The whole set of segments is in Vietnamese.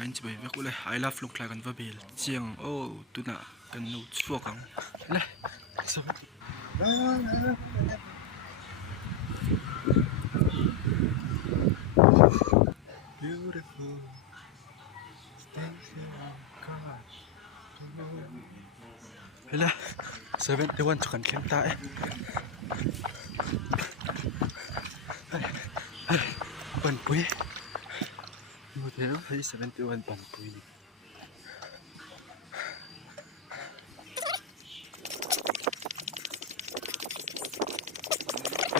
anh chị về cũng I love lục lại gần và bể chiang tôi nã cần nụ chua cắn này sao beautiful hay là 71 cho cần khen tại bẩn quý một thế thấy 71 bẩn quý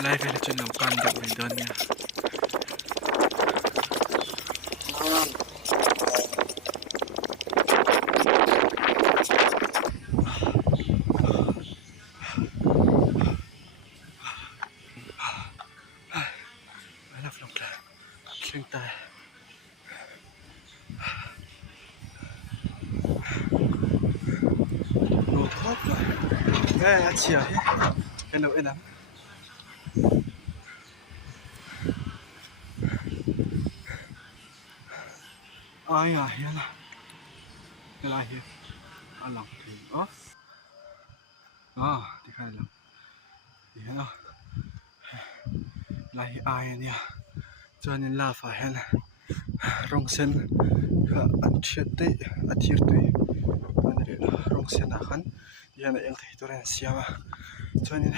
lại phải là chuyện làm can được mình đơn nha khen tai nổ thóp rồi nghe chiều cái nỗi lắm ai à hiền à cái này hiền ăn lòng thì thì khai lòng thì thế nào lại ai nhỉ cho nên là phải hẹn rong sen ăn chết tê ăn thiệt tê anh để rong sen à khăn thì anh em thấy tôi đang xem à cho nên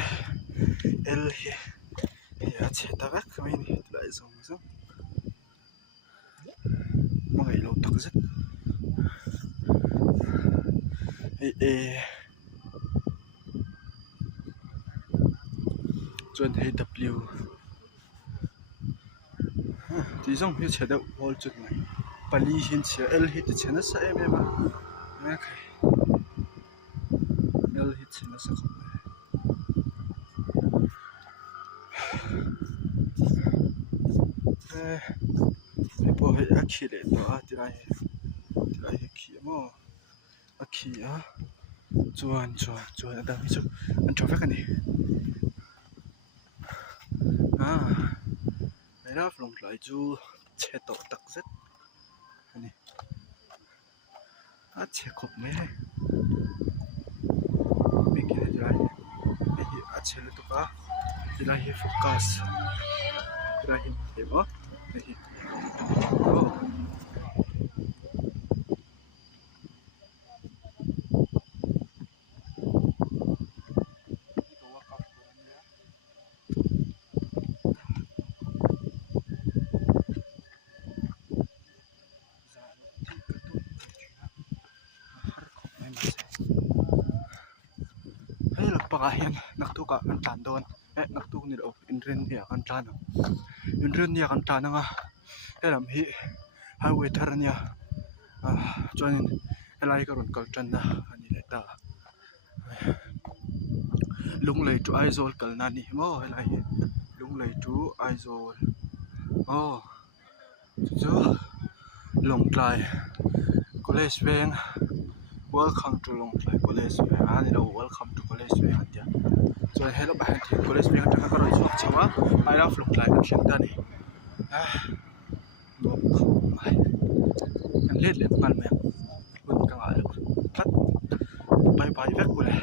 el thì chết ta vác cái này lại dùng mọi lâu tắc rất cho nên thấy W thì giống như chế độ vol chút này Pali hin chia L hit thì nó sẽ em mà nghe cái L hit thì nó sẽ không cái bộ hệ akhi để đó thì lại khi mà akhi á chuan ở đâu chứ anh cho phép cái này này đó lòng lại chú chế độ đặc rất này chế cột mấy mình cái này lại chế được cả thì lại focus thì lại thế đó này pakahin naktuka ang tandon naktuk ni do inrin dia kan tano inrin dia kan tano nga elam hi highway thar nia chuanin elai ka ron kal tan na ani leta lunglei tu aizol kal na ni mo elai lunglei tu aizol chu longtlai college veng welcome to Longtlai College. Welcome to College. So hello behind College. Kita akan rujuk sama I love Longtlai kita ni. Kan lihat man mek. Pun kang ada. Bye bye vek boleh.